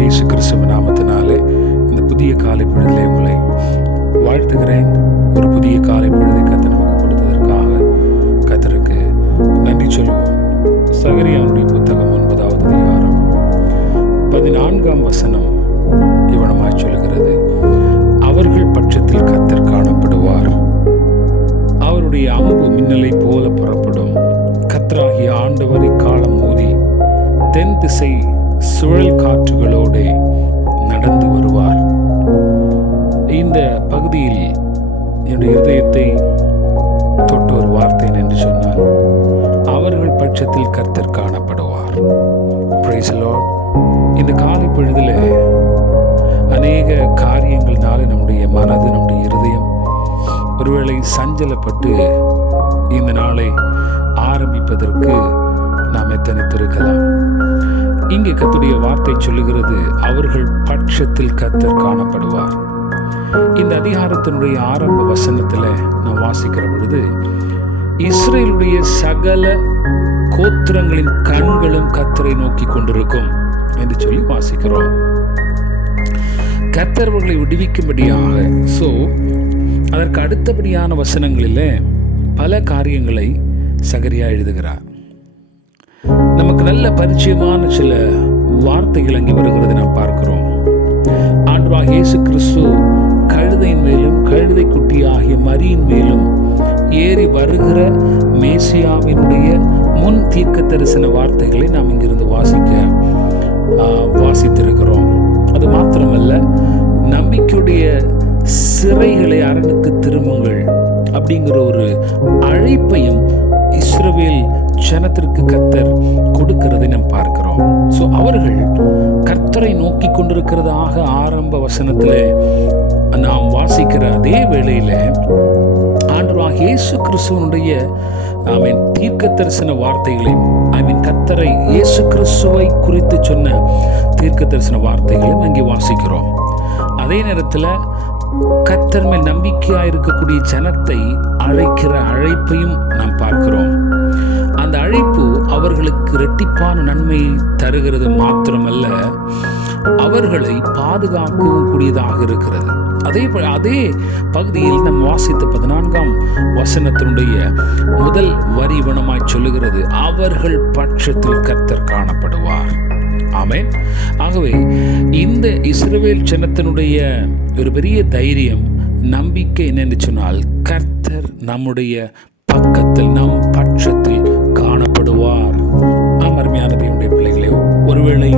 இயேசு கிறிஸ்துவ நாமத்தினாலே இந்த புதிய காலை பொழுதிலே உங்களை வாழ்த்துகிறேன். ஒரு புதிய காலை பொழுதை கர்த்தர் நமக்கு கொடுத்ததற்காக கர்த்தருக்கு நன்றி சொல்லுவோம். சகரியாவுடைய புத்தகம் 9வது அதிகாரம் 14ஆம் வசனம் இவனமாய் சொல்லுகிறது, அவர்கள் பட்சத்தில் கர்த்தர் காணப்படுவார், அவருடைய அம்பு மின்னலை போல புறப்படும், கர்த்தராகிய ஆண்டவரை காலம் ஊதி தென் திசை சுழல் காற்றுகளோடு நடந்து வருவார். இந்த பகுதியில் என்னுடைய இதயத்தை தொட்ட ஒரு வார்த்தை என்று சொன்னால், அவர்கள் பட்சத்தில் கர்த்தர் காணப்படுவார். Price the Lord. இந்த காலை பொழுதில் அநேக காரியங்கள்னால நம்முடைய மனது, நம்முடைய இருதயம் ஒருவேளை சஞ்சலப்பட்டு இந்த நாளை ஆரம்பிப்பதற்கு நாம் எத்தனைத்திருக்கலாம். இங்கே கர்த்தருடைய வார்த்தை சொல்லுகிறது, அவர்கள் பட்சத்தில் கர்த்தர் காணப்படுவார். இந்த அதிகாரத்தினுடைய ஆரம்ப வசனத்தில் நாம் வாசிக்கிற பொழுது, இஸ்ரேலுடைய சகல கோத்திரங்களின் கண்களும் கர்த்தரை நோக்கி கொண்டிருக்கும் என்று சொல்லி வாசிக்கிறோம். கர்த்தர் அவர்களை விடுவிக்கும்படியாக. அதற்கு அடுத்தபடியான வசனங்களில் பல காரியங்களை சகரியா எழுதுகிறார். நமக்கு நல்ல பரிச்சயமான சில வார்த்தைகள் அங்கே வருகிறது நாம் பார்க்கிறோம். ஆண்டவராகிய இயேசு கிறிஸ்து கழுதையின் மேலும் கழுதை குட்டியாகிய மரியின் மேலும் ஏறி வருகிற மேசியாவினுடைய முன் தீர்க்க தரிசன வார்த்தைகளை நாம் இங்கிருந்து வாசித்திருக்கிறோம். அது மாத்திரமல்ல, நம்பிக்கையுடைய சிறைகளை அரணுக்கு திரும்புங்கள் அப்படிங்கிற ஒரு அழைப்பையும் இஸ்ரவேல் ஜனத்திற்கு கர்த்தர் கொடுக்கிறதை நாம் பார்க்கிறோம். அவர்கள் கர்த்தரை நோக்கி கொண்டிருக்கிறதாக ஆரம்ப வசனத்தில் நாம் வாசிக்கிற அதே வேளையில ஆண்டவராகிய இயேசு கிறிஸ்துவனுடைய தீர்க்க தரிசன வார்த்தைகளையும் கர்த்தரை இயேசு கிறிஸ்துவை குறித்து சொன்ன தீர்க்க தரிசன வார்த்தைகளையும் அங்கே வாசிக்கிறோம். அதே நேரத்தில் கர்த்தர் மேல் நம்பிக்கையா இருக்கக்கூடிய ஜனத்தை அழைக்கிற அழைப்பையும் நாம் பார்க்கிறோம். அந்த அழைப்பு அவர்களுக்கு இரட்டிப்பான நன்மை தருகிறது மாத்திரமல்ல, அவர்களை பாதுகாக்கவும் கூடியதாக இருக்கிறது. அதே பகுதியில் நாம் வாசித்த 14ஆம் வசனத்தினுடைய முதல் வரி வனமாய் சொல்லுகிறது, அவர்கள் பட்சத்தில் கர்த்தர் காணப்படுவார். ஆமென். ஆகவே இந்த இஸ்ரவேல் ஜனத்தினுடைய ஒரு பெரிய தைரியம், நம்பிக்கை என்னென்று சொன்னால், கர்த்தர் நம்முடைய பக்கத்தில், நம் பட்சத்தில் காணப்படுவார். அருமையான தேவனுடைய பிள்ளைகளே, ஒருவேளை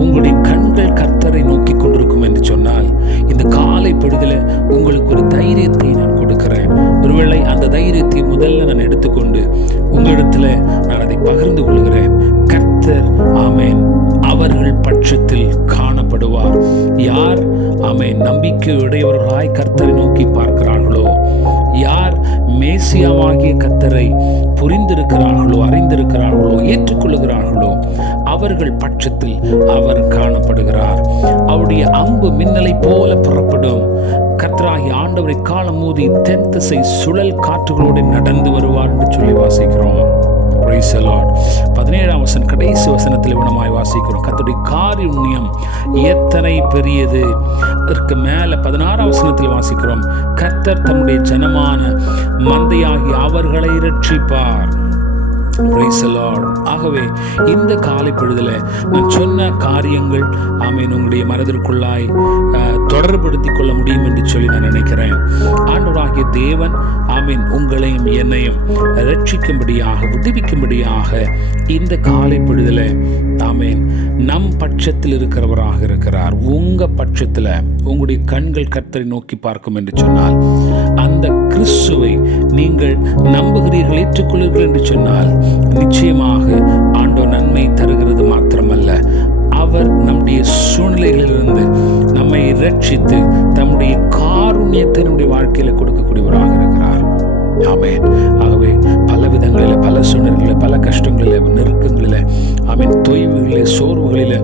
உங்களுடைய கண்கள் கர்த்தரை நோக்கி கொண்டிருக்கும் என்று சொன்னால், இந்த காலை பொழுதில் உங்களுக்கு ஒரு தைரியத்தை நான் கொடுக்கிறேன். ஒருவேளை அந்த தைரியத்தை முதல்ல நான் எடுத்துக்கொண்டு உங்களிடத்தில் நான் அதை பகிர்ந்து கொள்கிறேன். கர்த்தர் அவர்கள் பட்சத்தில் காணப்படுவார். யார் நம்பிக்கை உடையவர்களாய் கர்த்தரை நோக்கி பார்க்கிறார்களோ, யார் மேசியாவாகிய கர்த்தரை புரிந்திருக்கிறார்களோ, அறிந்திருக்கிறார்களோ, ஏற்றுக்கொள்ளுகிறார்களோ, அவர்கள் பட்சத்தில் அவர் காணப்படுகிறார். அவருடைய அம்பு மின்னலை போல புறப்படும், கர்த்தராகிய ஆண்டவரை காலம் ஊதி தென் திசை சுழல் காற்றுகளோடு நடந்து வருவார் என்று சொல்லி வாசிக்கிறோம். 17ஆம் வசனம் கடைசி வசனத்தில் இவனமாய் வாசிக்கிறோம், கர்த்தருடைய காருண்யம் எத்தனை பெரியது. இதற்கு மேல 16ஆம் வசனத்தில் வாசிக்கிறோம், கர்த்தர் தம்முடைய ஜனமான மந்தையாகி அவர்களை இரட்சிப்பார். ஆகவே இந்த காலை பொழுதுல நான் சொன்ன காரியங்கள் உங்களுடைய மனதிற்குள்ளாய் தொடர்படுத்திக் கொள்ள முடியும் என்று சொல்லி நான் நினைக்கிறேன். ஆண்டவராகிய தேவன் உங்களையும் என்னையும் ரட்சிக்கும்படியாக, விடுவிக்கும்படியாக இந்த காலை பொழுதுல நம் பட்சத்தில் இருக்கிறவராக இருக்கிறார். உங்க பட்சத்தில் உங்களுடைய கண்கள் கர்த்தரை நோக்கி பார்க்கும் என்று சொன்னால், அந்த கிறிஸ்துவை நீங்கள் நம்புகிறீர்கள், ஏற்றுக்கொள்கிறீர்கள் என்று சொன்னால், நிச்சயமாக ஆண்டவர் நன்மை தருகிறது மாத்திரமல்ல, அவர் நம்முடைய சூழ்நிலைகளிலிருந்து நம்மை ரட்சித்து தம்முடைய காருண்யத்தை நம்முடைய வாழ்க்கையில கொடுக்கக்கூடியவராக இருக்கிறார். ஆமென். ஆகவே பல விதங்களில், பல சூழ்நிலைகளில், பல கஷ்டங்களில், நெருக்கங்களில், தொய்வுகளில், சோர்வுகளில்,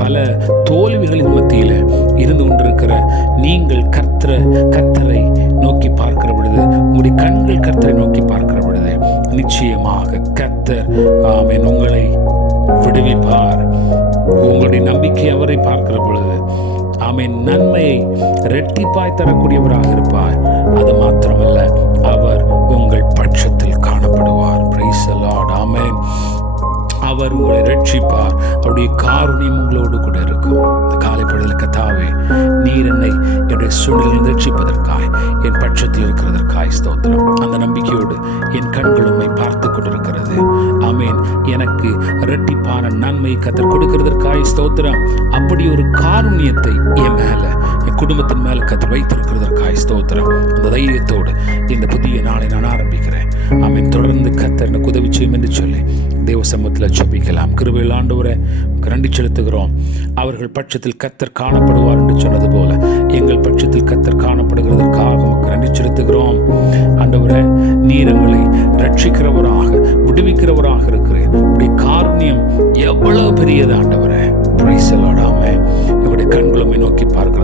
பல தோல்விகளின் மத்தியில் இருந்து கொண்டிருக்கிற நீங்கள் கர்த்தரை நோக்கி பார்க்கிற பொழுது, உங்களுடைய கண்கள் கர்த்தரை நோக்கி பார்க்கிற பொழுது, நிச்சயமாக கர்த்தர் உங்களை விடுவிப்பார். உங்களுடைய நம்பிக்கை அவரை பார்க்கிற பொழுது ஆமென் நன்மையை இரட்டிப்பாய் தரக்கூடியவராக இருப்பார். அது மாத்திரமல்ல, அவர் உங்கள் பட்சத்தில் காணப்படுவார். Price the Lord. ஆமென். அவர் உங்களை ரட்சிப்பார். அவருடைய காருண்யம் உங்களோடு கூட இருக்கும். இந்த காலை பொழுதில் கர்த்தாவே, நீர் என்னுடைய சூழ்நிலையில் ரட்சிப்பதற்காய், என் பட்சத்தில் இருக்கிறதற்காய் ஸ்தோத்திரம். அந்த நம்பிக்கையோடு என் கண்கள் உம்மை பார்த்து கொண்டிருக்கிறது. ஆமென். எனக்கு இரட்டிப்பான நன்மை கர்த்தர் கொடுக்கிறதற்காய் ஸ்தோத்திரம். அப்படி ஒரு காருண்யத்தை என் மேல, என் குடும்பத்தின் மேல கர்த்தர் வைத்திருக்கிறதற்காய் ஸ்தோத்திரம். அந்த தைரியத்தோடு இந்த புதிய நாளை நான் ஆரம்பிக்கிறேன். ஆமென். தொடர்ந்து கர்த்தர் எனக்கு உதவி செய்யும் என்று சொல்லி தேவ சமூகத்தில் ஜெபிக்கலாம். கிருபையுள்ள ஆண்டவரே, நன்றி செலுத்துகிறோம். அவர்கள் பட்சத்தில் கர்த்தர் காணப்படுவார் என்று சொன்னது போல எங்கள் பட்சத்தில் கர்த்தர் காணப்படுகிறதற்காக உமக்கு நன்றி செலுத்துகிறோம். ஆண்டவரே, நீர் எங்களை ரட்சிக்கிறவராக, விடுவிக்கிறவராக இருக்கிறேன். உடைய காருண்யம் எவ்வளவு பெரியது ஆண்டவரே. Praise the Lord. ஆமென். எங்களுடைய கண்களும் நோக்கி பார்க்க